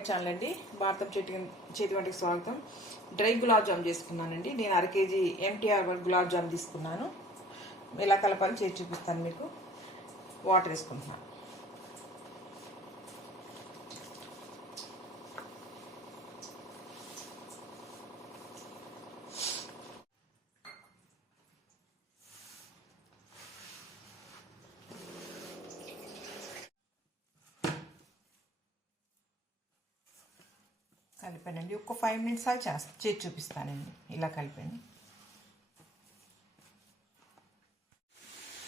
My channel అండి. భారతం చేతి వంటకి స్వాగతం. డ్రై గులాబ్ జామ్ చేసుకున్నానండి. నేను 1/2 కేజీ MTR గులాబ్ జామ్ తీసుకున్నాను. ఎలా కలపాలి చేసి చూపిస్తాను మీకు. వాటర్ వేసుకుంటున్నాను. కలిపానండి. ఒక 5 మినిట్స్ చేసి చూపిస్తానండి. ఇలా కలిపాను.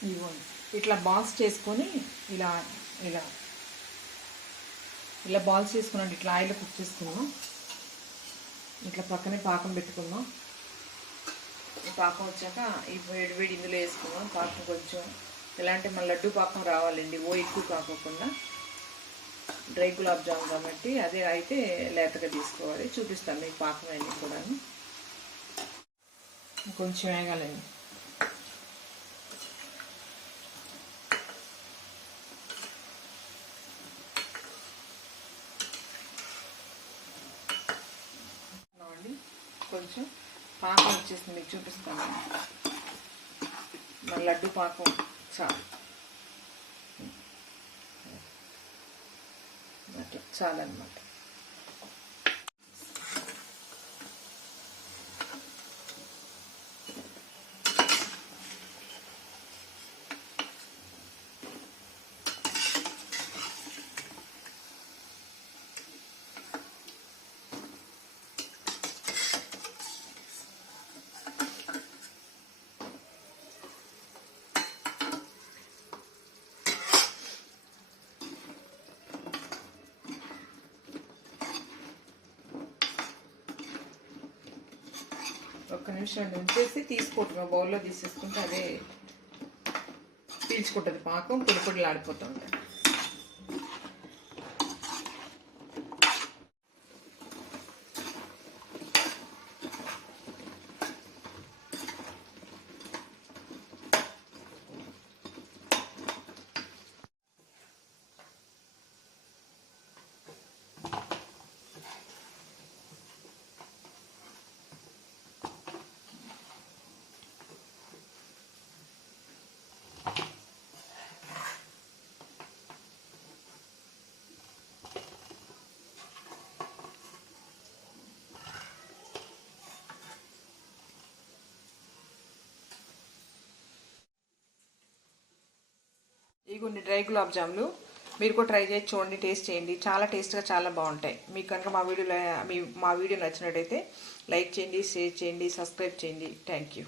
ఇదిగోండి, ఇట్లా బాల్స్ చేసుకొని ఇలా ఇలా ఇలా బాల్స్ చేసుకున్నాండి. ఇట్లా ఆయిల్ కుక్ చేసుకున్నాం. ఇట్లా పక్కనే పాకం పెట్టుకున్నాం. ఈ పాకం వచ్చాక ఈ వేడి ఇందులో వేసుకున్నాం. పాకం కొంచెం ఇలాంటి మన లడ్డు పాకం రావాలండి. ఎక్కువ కాకోకుండా. డ్రై గులాబ్ జామ్ కాబట్టి అదే అయితే లేతగా తీసుకోవాలి. చూపిస్తాను మీకు పాకం అన్నీ కూడా. కొంచెం వేగాలండి. కొంచెం పాకం వచ్చేసింది, మీకు చూపిస్తాను. మన లడ్డు పాకం చాలన్నమాట. ఒక్క నిమిషం ఉంచేసి తీసుకోవటం, బౌల్లో తీసేసుకుంటే అదే పీల్చుకుంటుంది. పాకం పొడి ఆడిపోతూ ఉంటుంది. ఇగోండి డ్రై గులాబ్ జాములు. మీరు కూడా ట్రై చేసి చూడండి, టేస్ట్ చేయండి. చాలా టేస్ట్గా చాలా బాగుంటాయి. మీకు కనుక మా వీడియో నచ్చినట్టయితే లైక్ చేయండి, షేర్ చేయండి, సబ్స్క్రైబ్ చేయండి. Thank you.